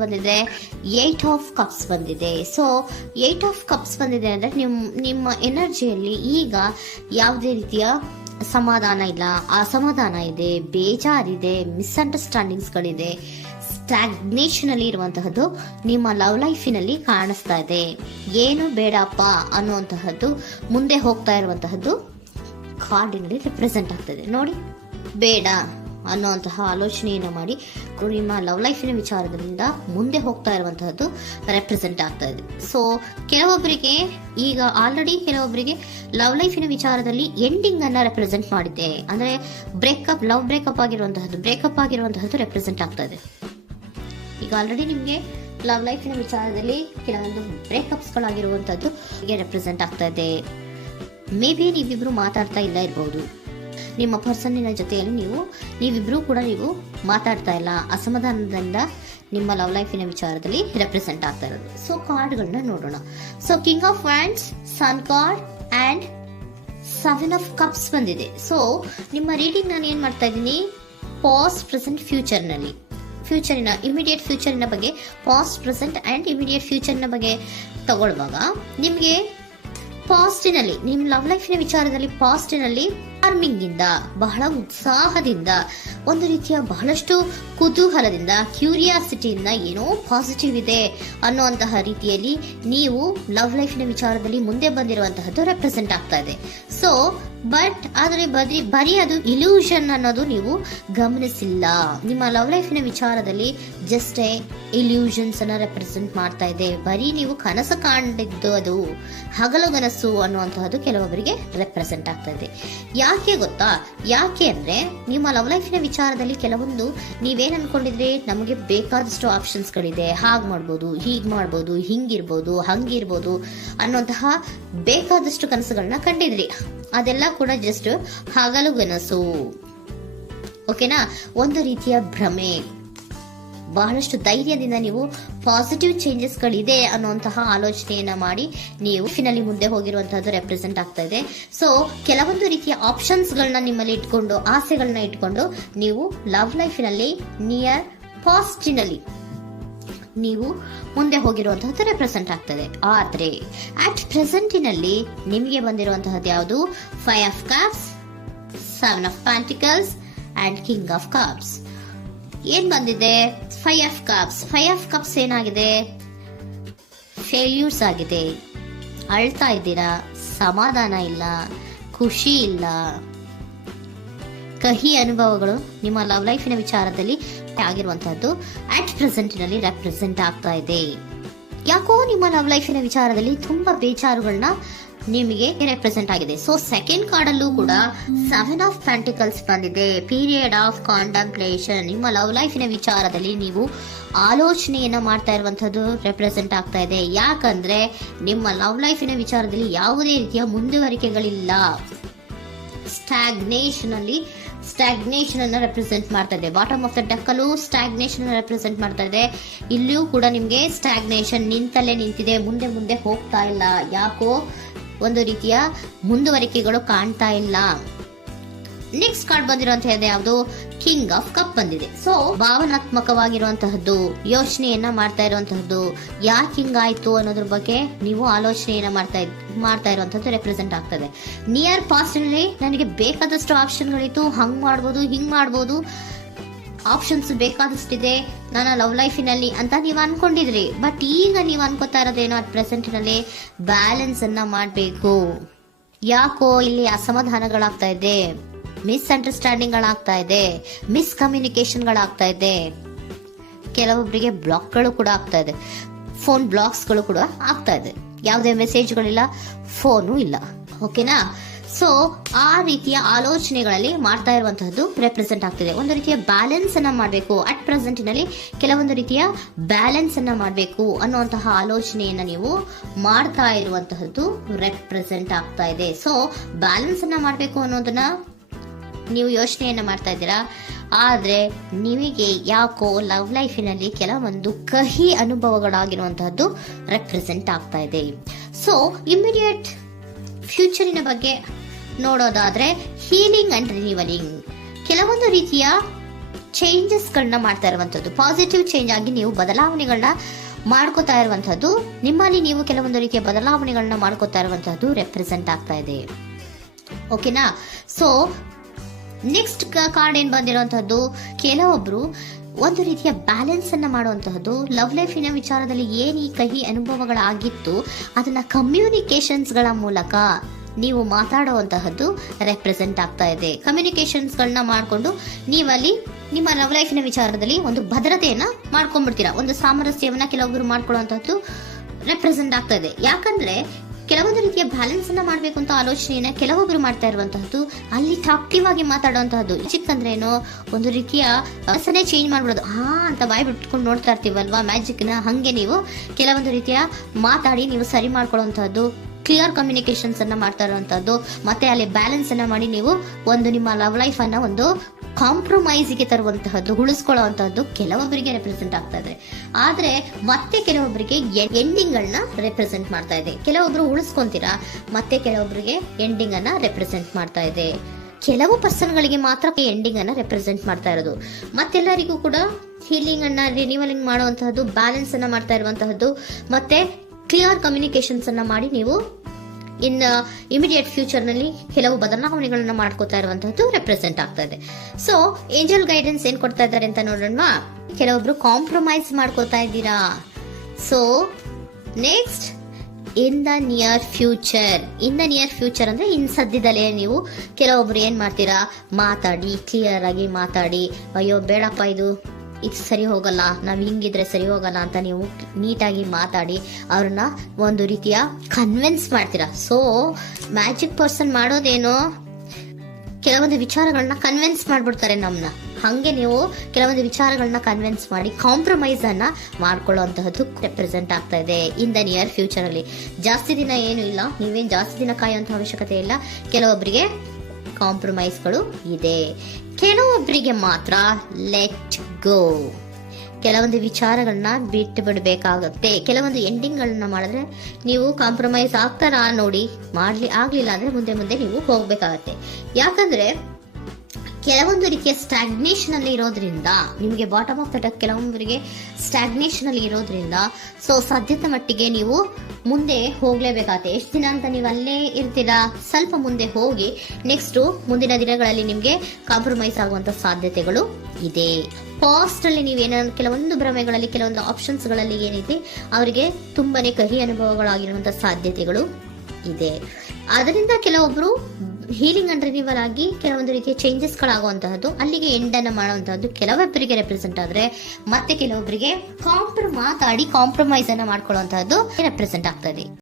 ಬಂದಿದೆ 8 of cups ಬಂದಿದೆ. So 8 of cups ಬಂದಿದೆ ಅಂದ್ರೆ ನಿಮ್ಮ ಎನರ್ಜಿಯಲ್ಲಿ ಈಗ ಯಾವುದೇ ರೀತಿಯ ಸಮಾಧಾನ ಇಲ್ಲ, ಅಸಮಾಧಾನ ಇದೆ, ಬೇಜಾರಿದೆ, ಮಿಸ್ಅಂಡರ್ಸ್ಟ್ಯಾಂಡಿಂಗ್ಸ್ ಗಳಿದೆ, ಸ್ಟಾಗ್ನೇಷನ್ ಅಲ್ಲಿ ಇರುವಂತಹದ್ದು ನಿಮ್ಮ ಲವ್ ಲೈಫಿನಲ್ಲಿ ಕಾಣಿಸ್ತಾ ಇದೆ. ಏನು ಬೇಡಪ್ಪ ಅನ್ನುವಂತಹದ್ದು ಮುಂದೆ ಹೋಗ್ತಾ ಇರುವಂತಹದ್ದು ಕಾರ್ಡಿನಲ್ಲಿ ರೆಪ್ರೆಸೆಂಟ್ ಆಗ್ತದೆ. ನೋಡಿ, ಬೇಡ ಅನ್ನುವಂತಹ ಆಲೋಚನೆಯನ್ನು ಮಾಡಿ ನಿಮ್ಮ ಲವ್ ಲೈಫಿನ ವಿಚಾರದಿಂದ ಮುಂದೆ ಹೋಗ್ತಾ ಇರುವಂತಹದ್ದು ರೆಪ್ರೆಸೆಂಟ್ ಆಗ್ತಾ ಇದೆ. ಸೊ ಕೆಲವೊಬ್ಬರಿಗೆ ಈಗ ಆಲ್ರೆಡಿ ಕೆಲವೊಬ್ಬರಿಗೆ ಲವ್ ಲೈಫಿನ ವಿಚಾರದಲ್ಲಿ ಎಂಡಿಂಗ್ ಅನ್ನ ರೆಪ್ರೆಸೆಂಟ್ ಮಾಡಿದೆ. ಅಂದ್ರೆ ಲವ್ ಬ್ರೇಕಪ್ ಆಗಿರುವಂತಹದ್ದು ರೆಪ್ರೆಸೆಂಟ್ ಆಗ್ತಾ ಇದೆ. ಈಗ ಆಲ್ರೆಡಿ ನಿಮ್ಗೆ ಲವ್ ಲೈಫಿನ ವಿಚಾರದಲ್ಲಿ ಕೆಲವೊಂದು ಬ್ರೇಕಪ್ಸ್ ಗಳಾಗಿರುವಂತಹದ್ದು ರೆಪ್ರೆಸೆಂಟ್ ಆಗ್ತಾ ಇದೆ. ಮೇ ಬಿ ನೀವಿಬ್ರು ಮಾತಾಡ್ತಾ ಇಲ್ಲ ಇರಬಹುದು, ನಿಮ್ಮ ಪರ್ಸನ್ನಿನ ಜೊತೆಯಲ್ಲಿ ನೀವಿಬ್ರು ಕೂಡ ಮಾತಾಡ್ತಾ ಇಲ್ಲ, ಅಸಮಾಧಾನದಿಂದ ನಿಮ್ಮ ಲವ್ ಲೈಫಿನ ವಿಚಾರದಲ್ಲಿ ರೆಪ್ರೆಸೆಂಟ್ ಆಗ್ತಾ ಇರೋದು. ಸೊ ಕಾರ್ಡ್ಗಳನ್ನ ನೋಡೋಣ. So king of wands, sun card and 7 of cups ಬಂದಿದೆ. ಸೊ ನಿಮ್ಮ ರೀಡಿಂಗ್ ನಾನು ಏನ್ ಮಾಡ್ತಾ ಇದ್ದೀನಿ, ಪಾಸ್ಟ್, ಪ್ರೆಸೆಂಟ್, ಫ್ಯೂಚರಿನ ಇಮಿಡಿಯೇಟ್ ಫ್ಯೂಚರಿನ ಬಗ್ಗೆ, ಪಾಸ್ಟ್, ಪ್ರೆಸೆಂಟ್ ಅಂಡ್ ಇಮಿಡಿಯೇಟ್ ಫ್ಯೂಚರ್ನ ಬಗ್ಗೆ ತಗೊಳ್ಳುವಾಗ ನಿಮ್ಗೆ ಪಾಸ್ಟಿನಲ್ಲಿ ನಿಮ್ಮ ಲವ್ ಲೈಫಿನ ವಿಚಾರದಲ್ಲಿ ಪಾಸ್ಟಿನಲ್ಲಿ ಚಾರ್ಮಿಂಗ್ ಇಂದ, ಬಹಳ ಉತ್ಸಾಹದಿಂದ, ಒಂದು ರೀತಿಯ ಬಹಳಷ್ಟು ಕುತೂಹಲದಿಂದ, ಕ್ಯೂರಿಯಾಸಿಟಿಯಿಂದ ಏನೋ ಪಾಸಿಟಿವ್ ಇದೆ ಅನ್ನುವಂತಹ ರೀತಿಯಲ್ಲಿ ನೀವು ಲವ್ ಲೈಫಿನ ವಿಚಾರದಲ್ಲಿ ಮುಂದೆ ಬಂದಿರುವಂತಹದ್ದು ರೆಪ್ರೆಸೆಂಟ್ ಆಗ್ತಾ ಇದೆ. ಸೊ ಬಟ್ ಆದರೆ ಬರೀ ಅದು ಇಲ್ಯೂಷನ್ ಅನ್ನೋದು ನೀವು ಗಮನಿಸಿಲ್ಲ. ನಿಮ್ಮ ಲವ್ ಲೈಫಿನ ವಿಚಾರದಲ್ಲಿ ಜಸ್ಟ್ ಇಲ್ಯೂಷನ್ಸ್ ಅನ್ನ ರೆಪ್ರೆಸೆಂಟ್ ಮಾಡ್ತಾ ಇದೆ. ಬರೀ ನೀವು ಕನಸು ಕಾಣಿದ್ದು ಅದು ಹಗಲುಗನಸು ಅನ್ನುವಂತಹದ್ದು ಕೆಲವೊಬ್ಬರಿಗೆ ರೆಪ್ರೆಸೆಂಟ್ ಆಗ್ತಾ ಇದೆ. ಯಾಕೆ ಗೊತ್ತಾ? ಯಾಕೆ ಅಂದ್ರೆ ನಿಮ್ಮ ಲವ್ ಲೈಫಿನ ವಿಚಾರದಲ್ಲಿ ಕೆಲವೊಂದು ನೀವೇನ್ ಅನ್ಕೊಂಡಿದ್ರೆ, ನಮಗೆ ಬೇಕಾದಷ್ಟು ಆಪ್ಷನ್ಸ್ ಗಳಿದೆ, ಹಾಗ್ ಮಾಡ್ಬೋದು, ಹೀಗ್ ಮಾಡ್ಬೋದು, ಹಿಂಗಿರ್ಬೋದು, ಹಂಗಿರ್ಬೋದು ಅನ್ನುವಂತಹ ಬೇಕಾದಷ್ಟು ಕನಸುಗಳನ್ನ ಕಂಡಿದ್ರಿ. ಅದೆಲ್ಲ ಕೂಡ ಜಸ್ಟ್ ಹಗಲುಗನಸು. ಓಕೆನಾ? ಒಂದು ರೀತಿಯ ಭ್ರಮೆ. ಬಹಳಷ್ಟು ಧೈರ್ಯದಿಂದ ನೀವು ಪಾಸಿಟಿವ್ ಚೇಂಜಸ್ ಗಳಿದೆ ಅನ್ನುವಂತಹ ಆಲೋಚನೆಯನ್ನ ಮಾಡಿ ನೀವು ಫಿನಲ್ಲಿ ಮುಂದೆ ಹೋಗಿರುವಂತಹದ್ದು ರೆಪ್ರೆಸೆಂಟ್ ಆಗ್ತಾ ಇದೆ. ಸೊ ಕೆಲವೊಂದು ರೀತಿಯ ಆಪ್ಷನ್ಸ್ ಗಳನ್ನ ನಿಮ್ಮಲ್ಲಿ ಇಟ್ಕೊಂಡು, ಆಸೆಗಳನ್ನ ಇಟ್ಕೊಂಡು ನೀವು ಲವ್ ಲೈಫಿನಲ್ಲಿ ನಿಯರ್ ಪಾಸ್ಟಿನಲ್ಲಿ ನೀವು ಮುಂದೆ ಹೋಗಿರುವಂತಹದ್ದು ರೆಪ್ರೆಸೆಂಟ್ ಆಗ್ತದೆ. ಆದ್ರೆ ಅಟ್ ಪ್ರೆಸೆಂಟಿನಲ್ಲಿ ನಿಮಗೆ ಬಂದಿರುವಂತಹದ್ದು ಯಾವುದು? 5 of cups, 7 of pentacles and king of cups. ಏನ್ ಬಂದಿದೆ? 5 ಆಫ್ ಕಪ್ಸ್. 5 ಆಫ್ ಕಪ್ಸ್ ಏನಾಗಿದೆ? ಫೇಲ್ಯೂರ್ಸ್ ಆಗಿದೆ, ಅಳ್ತಾ ಇದ್ದೀರಾ, ಸಮಾಧಾನ ಇಲ್ಲ, ಖುಷಿ ಇಲ್ಲ, ಕಹಿ ಅನುಭವಗಳು ನಿಮ್ಮ ಲವ್ ಲೈಫಿನ ವಿಚಾರದಲ್ಲಿ ಆಗಿರುವಂತಹದ್ದು ಅಟ್ ಪ್ರೆಸೆಂಟಿನಲ್ಲಿ ರೆಪ್ರೆಸೆಂಟ್ ಆಗ್ತಾ ಇದೆ. ಯಾಕೋ ನಿಮ್ಮ ಲವ್ ಲೈಫಿನ ವಿಚಾರದಲ್ಲಿ ತುಂಬಾ ಬೇಜಾರುಗಳನ್ನ ನಿಮಗೆ ರೆಪ್ರೆಸೆಂಟ್ ಆಗಿದೆ. ಸೊ ಸೆಕೆಂಡ್ ಕಾರ್ಡ್ ಅಲ್ಲೂ ಕೂಡ 7 ಆಫ್ ಪ್ಯಾಂಟಿಕಲ್ಸ್ ಬಂದಿದೆ. Period of contemplation. ನಿಮ್ಮ ಲವ್ ಲೈಫಿನ ವಿಚಾರದಲ್ಲಿ ನೀವು ಆಲೋಚನೆಯನ್ನ ಮಾಡ್ತಾ ಇರುವಂತದ್ದು ರೆಪ್ರೆಸೆಂಟ್ ಆಗ್ತಾ ಇದೆ. ಯಾಕಂದ್ರೆ ನಿಮ್ಮ ಲವ್ ಲೈಫಿನ ವಿಚಾರದಲ್ಲಿ ಯಾವುದೇ ರೀತಿಯ ಮುಂದುವರಿಕೆಗಳಿಲ್ಲ. ಸ್ಟಾಗ್ನೇಷನ್ ಅನ್ನ ರೆಪ್ರೆಸೆಂಟ್ ಮಾಡ್ತಾ ಇದೆ. ಬಾಟಮ್ ಆಫ್ ದ ಡೆಕ್ ಅಲ್ಲೂ ಸ್ಟಾಗ್ನೇಷನ್ ಅನ್ನ ರೆಪ್ರೆಸೆಂಟ್ ಮಾಡ್ತಾ ಇದೆ. ಇಲ್ಲಿಯೂ ಕೂಡ ನಿಮ್ಗೆ ಸ್ಟಾಗ್ನೇಷನ್, ನಿಂತಲ್ಲೇ ನಿಂತಿದೆ, ಮುಂದೆ ಹೋಗ್ತಾ ಇಲ್ಲ. ಯಾಕೋ ಒಂದು ರೀತಿಯ ಮುಂದುವರಿಕೆಗಳು ಕಾಣ್ತಾ ಇಲ್ಲ. ನೆಕ್ಸ್ಟ್ ಕಾರ್ಡ್ ಬಂದಿರುವಂತಹದ್ದು ಯಾವುದು? ಕಿಂಗ್ ಆಫ್ ಕಪ್ ಬಂದಿದೆ. ಸೊ ಭಾವನಾತ್ಮಕವಾಗಿರುವಂತಹದ್ದು, ಯೋಚನೆಯನ್ನ ಮಾಡ್ತಾ ಇರುವಂತಹದ್ದು, ಯಾಕೆ ಹಿಂಗಾಯ್ತು ಅನ್ನೋದ್ರ ಬಗ್ಗೆ ನೀವು ಆಲೋಚನೆಯನ್ನ ಮಾಡ್ತಾ ಇರುವಂತಹದ್ದು ರೆಪ್ರೆಸೆಂಟ್ ಆಗ್ತದೆ. ನಿಯರ್ ಪಾಸ್ಟ್ ನಲ್ಲಿ ನನಗೆ ಬೇಕಾದಷ್ಟು ಆಪ್ಷನ್ಗಳಿತ್ತು, ಹಂಗ್ ಮಾಡ್ಬೋದು, ಹಿಂಗ್ ಮಾಡ್ಬೋದು, ಆಪ್ಷನ್ಸ್ ಬೇಕಾದಷ್ಟಿದೆ ನನ್ನ ಲವ್ ಲೈಫಿನಲ್ಲಿ ಅಂತ ನೀವು ಅನ್ಕೊಂಡಿದ್ರಿ. ಬಟ್ ಈಗ ನೀವು ಅನ್ಕೋತಾ ಇರೋದೇನೋ ಅಟ್ ಪ್ರೆಸೆಂಟ್ ನಲ್ಲಿ ಬ್ಯಾಲೆನ್ಸ್ ಅನ್ನ ಮಾಡ್ಬೇಕು. ಯಾಕೋ ಇಲ್ಲಿ ಅಸಮಾಧಾನಗಳಾಗ್ತಾ ಇದೆ, ಮಿಸ್ಅಂಡರ್ಸ್ಟ್ಯಾಂಡಿಂಗ್ ಗಳಾಗ್ತಾ ಇದೆ, ಮಿಸ್ಕಮ್ಯುನಿಕೇಶನ್ ಗಳಾಗ್ತಾ ಇದೆ. ಕೆಲವೊಬ್ಬರಿಗೆ ಬ್ಲಾಕ್ಗಳು ಕೂಡ ಆಗ್ತಾ ಇದೆ, ಫೋನ್ ಬ್ಲಾಕ್ಸ್ ಗಳು ಕೂಡ ಆಗ್ತಾ ಇದೆ. ಯಾವುದೇ ಮೆಸೇಜ್ಗಳಿಲ್ಲ, ಫೋನು ಇಲ್ಲ. ಓಕೆನಾ? ಸೊ ಆ ರೀತಿಯ ಆಲೋಚನೆಗಳಲ್ಲಿ ಮಾಡ್ತಾ ಇರುವಂತಹದ್ದು ರೆಪ್ರೆಸೆಂಟ್ ಆಗ್ತಿದೆ. ಒಂದು ರೀತಿಯ ಬ್ಯಾಲೆನ್ಸ್ ಅನ್ನ ಮಾಡಬೇಕು. ಅಟ್ ಪ್ರೆಸೆಂಟ್ ನಲ್ಲಿ ಕೆಲವೊಂದು ರೀತಿಯ ಬ್ಯಾಲೆನ್ಸ್ ಅನ್ನ ಮಾಡಬೇಕು ಅನ್ನುವಂತಹ ಆಲೋಚನೆಯನ್ನ ನೀವು ಮಾಡ್ತಾ ಇರುವಂತಹದ್ದು ರೆಪ್ರೆಸೆಂಟ್ ಆಗ್ತಾ ಇದೆ. ಸೊ ಬ್ಯಾಲೆನ್ಸ್ ಅನ್ನ ಮಾಡಬೇಕು ಅನ್ನೋದನ್ನ ನೀವು ಯೋಚನೆಯನ್ನ ಮಾಡ್ತಾ ಇದ್ದೀರಾ. ಆದ್ರೆ ನಿಮಗೆ ಯಾಕೋ ಲವ್ ಲೈಫಿನಲ್ಲಿ ಕೆಲವೊಂದು ಕಹಿ ಅನುಭವಗಳಾಗಿರುವಂತಹದ್ದು ರೆಪ್ರೆಸೆಂಟ್ ಆಗ್ತಾ ಇದೆ. ಸೊ ಇಮಿಡಿಯೇಟ್ ಫ್ಯೂಚರಿನ ಬಗ್ಗೆ ನೋಡೋದಾದ್ರೆ ಹೀಲಿಂಗ್ ಅಂಡ್ ರಿನಿವಲಿಂಗ್, ಕೆಲವೊಂದು ರೀತಿಯ ಚೇಂಜಸ್ಗಳನ್ನ ಮಾಡ್ತಾ ಇರುವಂತದ್ದು, ಪಾಸಿಟಿವ್ ಚೇಂಜ್ ಆಗಿ ನೀವು ಬದಲಾವಣೆಗಳನ್ನ ಮಾಡ್ಕೋತಾ ಇರುವಂತದ್ದು, ನಿಮ್ಮಲ್ಲಿ ನೀವು ಕೆಲವೊಂದು ರೀತಿಯ ಬದಲಾವಣೆಗಳನ್ನ ಮಾಡ್ಕೋತಾ ಇರುವಂತದ್ದು ರೆಪ್ರೆಸೆಂಟ್ ಆಗ್ತಾ ಇದೆ. ಓಕೆನಾ? ಸೊ ನೆಕ್ಸ್ಟ್ ಕಾರ್ಡ್ ಏನ್ ಬಂದಿರುವಂತದ್ದು, ಕೆಲವೊಬ್ರು ಒಂದು ರೀತಿಯ ಬ್ಯಾಲೆನ್ಸ್ ಅನ್ನ ಮಾಡುವಂತಹದ್ದು, ಲವ್ ಲೈಫಿನ ವಿಚಾರದಲ್ಲಿ ಏನ್ ಈ ಕಹಿ ಅನುಭವಗಳಾಗಿತ್ತು ಅದನ್ನ ಕಮ್ಯುನಿಕೇಶನ್ಸ್ ಗಳ ಮೂಲಕ ನೀವು ಮಾತಾಡುವಂತಹದ್ದು ರೆಪ್ರೆಸೆಂಟ್ ಆಗ್ತಾ ಇದೆ. ಕಮ್ಯುನಿಕೇಶನ್ಸ್ ಗಳನ್ನ ಮಾಡಿಕೊಂಡು ನೀವಲ್ಲಿ ನಿಮ್ಮ ಲವ್ ಲೈಫಿನ ವಿಚಾರದಲ್ಲಿ ಒಂದು ಭದ್ರತೆಯನ್ನ ಮಾಡ್ಕೊಂಡ್ಬಿಡ್ತೀರಾ, ಒಂದು ಸಾಮರಸ್ಯವನ್ನ ಕೆಲವೊಬ್ರು ಮಾಡ್ಕೊಳ್ಳುವಂತಹದ್ದು ರೆಪ್ರೆಸೆಂಟ್ ಆಗ್ತಾ ಇದೆ. ಯಾಕಂದ್ರೆ ಕೆಲವೊಂದು ರೀತಿಯ ಬ್ಯಾಲೆನ್ಸ್ ಅನ್ನ ಮಾಡ್ಬೇಕು ಅಂತ ಆಲೋಚನೆಯನ್ನ ಕೆಲವೊಬ್ರು ಮಾಡ್ತಾ ಇರುವಂತಹದ್ದು, ಅಲ್ಲಿ ಟಾಕ್ಟಿವ್ ಆಗಿ ಮಾತಾಡುವಂತಹದ್ದು. ಚಿಕ್ಕಂದ್ರೇನೋ ಒಂದು ರೀತಿಯ ಹೆಸರೇ ಚೇಂಜ್ ಮಾಡ್ಬಿಡೋದು, ಅಂತ ಬಾಯ್ ಬಿಟ್ಕೊಂಡು ನೋಡ್ತಾ ಇರ್ತೀವಲ್ವಾ ಮ್ಯಾಜಿಕ್ ನ, ಹಂಗೆ ನೀವು ಕೆಲವೊಂದು ರೀತಿಯ ಮಾತಾಡಿ ನೀವು ಸರಿ ಮಾಡ್ಕೊಳ್ಳುವಂತಹದ್ದು, ಕ್ಲಿಯರ್ ಕಮ್ಯುನಿಕೇಶನ್ಸ್ ಅನ್ನ ಮಾಡ್ತಾ ಇರುವಂತಹದ್ದು, ಮತ್ತೆ ಅಲ್ಲಿ ಬ್ಯಾಲೆನ್ಸ್ ಅನ್ನ ಮಾಡಿ ನೀವು ಒಂದು ನಿಮ್ಮ ಲವ್ ಲೈಫ್ ಅನ್ನ ಒಂದು ಕಾಂಪ್ರಮೈಸ್ ಗೆ ತರುವಂತಹದ್ದು, ಉಳಿಸ್ಕೊಳ್ಳುವಂತಹದ್ದು ಕೆಲವೊಬ್ಬರಿಗೆ ರೆಪ್ರೆಸೆಂಟ್ ಆಗ್ತಾ ಇದೆ. ಆದ್ರೆ ಮತ್ತೆ ಕೆಲವೊಬ್ಬರಿಗೆ ಎಂಡಿಂಗ್ ಗಳನ್ನ ರೆಪ್ರೆಸೆಂಟ್ ಮಾಡ್ತಾ ಇದೆ. ಕೆಲವೊಬ್ರು ಉಳಿಸ್ಕೊಂತೀರಾ, ಮತ್ತೆ ಕೆಲವೊಬ್ಬರಿಗೆ ಎಂಡಿಂಗ್ ಅನ್ನ ರೆಪ್ರೆಸೆಂಟ್ ಮಾಡ್ತಾ ಇದೆ. ಕೆಲವು ಪರ್ಸನ್ ಗಳಿಗೆ ಮಾತ್ರ ಎಂಡಿಂಗ್ ಅನ್ನ ರೆಪ್ರೆಸೆಂಟ್ ಮಾಡ್ತಾ ಇರೋದು, ಮತ್ತೆಲ್ಲರಿಗೂ ಕೂಡ ಹೀಲಿಂಗ್ ಅನ್ನ ರಿನಿವಲಿಂಗ್ ಮಾಡುವಂತಹದ್ದು, ಬ್ಯಾಲೆನ್ಸ್ ಅನ್ನ ಮಾಡ್ತಾ ಇರುವಂತಹದ್ದು, ಮತ್ತೆ ಕ್ಲಿಯರ್ ಕಮ್ಯುನಿಕೇಶನ್ಸ್ ಅನ್ನ ಮಾಡಿ ನೀವು ಇನ್ ಇಮಿಡಿಯೇಟ್ ಫ್ಯೂಚರ್ ನಲ್ಲಿ ಕೆಲವು ಬದಲಾವಣೆಗಳನ್ನ ಮಾಡ್ಕೋತಾ ಇರುವಂತಹದ್ದು ರೆಪ್ರೆಸೆಂಟ್ ಆಗ್ತಾ ಇದೆ. ಸೊ ಏಂಜಲ್ ಗೈಡೆನ್ಸ್ ಏನ್ ಕೊಡ್ತಾ ಇದ್ದಾರೆ ಅಂತ ನೋಡೋಣ. ಕೆಲವೊಬ್ರು ಕಾಂಪ್ರಮೈಸ್ ಮಾಡ್ಕೋತಾ ಇದ್ದೀರಾ. So next, in the near future ಅಂದ್ರೆ ಇನ್ ಸದ್ಯದಲ್ಲೇ ನೀವು ಕೆಲವೊಬ್ರು ಏನ್ ಮಾಡ್ತೀರಾ, ಮಾತಾಡಿ ಕ್ಲಿಯರ್ ಆಗಿ ಮಾತಾಡಿ, ಅಯ್ಯೋ ಬೇಡಪ್ಪ ಇದು ಸರಿ ಹೋಗಲ್ಲ, ನಾವ್ ಹಿಂಗಿದ್ರೆ ಸರಿ ಹೋಗಲ್ಲ ಅಂತ ನೀವು ನೀಟಾಗಿ ಮಾತಾಡಿ ಅವ್ರನ್ನ ಒಂದು ರೀತಿಯ ಕನ್ವಿನ್ಸ್ ಮಾಡ್ತೀರಾ. ಸೊ ಮ್ಯಾಜಿಕ್ ಪರ್ಸನ್ ಮಾಡೋದೇನೋ ಕೆಲವೊಂದು ವಿಚಾರಗಳನ್ನ ಕನ್ವಿನ್ಸ್ ಮಾಡ್ಬಿಡ್ತಾರೆ ನಮ್ನ, ಹಂಗೆ ನೀವು ಕೆಲವೊಂದು ವಿಚಾರಗಳನ್ನ ಕನ್ವಿನ್ಸ್ ಮಾಡಿ ಕಾಂಪ್ರಮೈಸ್ ಅನ್ನ ಮಾಡ್ಕೊಳ್ಳುವಂತಹದ್ದು ರೆಪ್ರೆಸೆಂಟ್ ಆಗ್ತಾ ಇದೆ ಇನ್ ದ ನಿಯರ್ ಫ್ಯೂಚರ್ ಅಲ್ಲಿ. ಜಾಸ್ತಿ ದಿನ ಏನು ಇಲ್ಲ, ನೀವೇನ್ ಜಾಸ್ತಿ ದಿನ ಕಾಯುವಂತ ಅವಶ್ಯಕತೆ ಇಲ್ಲ. ಕೆಲವೊಬ್ಬರಿಗೆ ಕಾಂಪ್ರಮೈಸ್ಗಳು ಇದೆ, ಕೆಲವೊಬ್ಬರಿಗೆ ಮಾತ್ರ ಲೆಟ್ ಗೋ, ಕೆಲವೊಂದು ವಿಚಾರಗಳನ್ನ ಬಿಟ್ಟು ಬಿಡಬೇಕಾಗುತ್ತೆ. ಕೆಲವೊಂದು ಎಂಡಿಂಗ್ ಗಳನ್ನ ಮಾಡಿದ್ರೆ ನೀವು ಕಾಂಪ್ರಮೈಸ್ ಆಗ್ತಾರಾ ನೋಡಿ, ಆಗ್ಲಿಲ್ಲ ಅಂದ್ರೆ ಮುಂದೆ ನೀವು ಹೋಗ್ಬೇಕಾಗತ್ತೆ. ಯಾಕಂದ್ರೆ ಕೆಲವೊಂದು ರೀತಿಯ ಸ್ಟಾಗ್ನೇಷನ್ ಅಲ್ಲಿ ಇರೋದ್ರಿಂದ, ನಿಮಗೆ ಬಾಟಮ್ ಆಫ್ ದ ಡೆಕ್ ಕೆಲವೊಬ್ಬರಿಗೆ ಸ್ಟಾಗ್ನೇಷನ್ ಅಲ್ಲಿ ಇರೋದ್ರಿಂದ, ಸೊ ಸಾಧ್ಯತೆ ಮಟ್ಟಿಗೆ ನೀವು ಮುಂದೆ ಹೋಗ್ಲೇಬೇಕಾಗತ್ತೆ. ಎಷ್ಟು ದಿನ ಅಂತ ನೀವು ಅಲ್ಲೇ ಇರ್ತೀರಾ, ಸ್ವಲ್ಪ ಮುಂದೆ ಹೋಗಿ ನೆಕ್ಸ್ಟ್ ಮುಂದಿನ ದಿನಗಳಲ್ಲಿ ನಿಮ್ಗೆ ಕಾಂಪ್ರಮೈಸ್ ಆಗುವಂತ ಸಾಧ್ಯತೆಗಳು ಇದೆ. ಪಾಸ್ಟ್ ಅಲ್ಲಿ ನೀವೇನಾದ್ರು ಕೆಲವೊಂದು ಭ್ರಮೆಗಳಲ್ಲಿ, ಕೆಲವೊಂದು ಆಪ್ಷನ್ಸ್ ಗಳಲ್ಲಿ ಏನಿದೆ ಅವರಿಗೆ ತುಂಬಾನೇ ಕಹಿ ಅನುಭವಗಳಾಗಿರುವಂತಹ ಸಾಧ್ಯತೆಗಳು ಇದೆ. ಅದರಿಂದ ಕೆಲವೊಬ್ರು ಹೀಲಿಂಗ್ ಅಂಡ್ ರಿನಿವಲ್ ಆಗಿ ಕೆಲವೊಂದು ರೀತಿಯ ಚೇಂಜಸ್ ಗಳಾಗುವಂತಹದ್ದು, ಅಲ್ಲಿಗೆ ಎಂಡ್ ಅನ್ನ ಮಾಡುವಂತಹದ್ದು ಕೆಲವೊಬ್ಬರಿಗೆ ರೆಪ್ರೆಸೆಂಟ್ ಆದ್ರೆ, ಮತ್ತೆ ಕೆಲವೊಬ್ಬರಿಗೆ ಮಾತಾಡಿ ಕಾಂಪ್ರಮೈಸ್ ಅನ್ನ ಮಾಡ್ಕೊಳ್ಳುವಂತಹದ್ದು ರೆಪ್ರೆಸೆಂಟ್ ಆಗ್ತದೆ.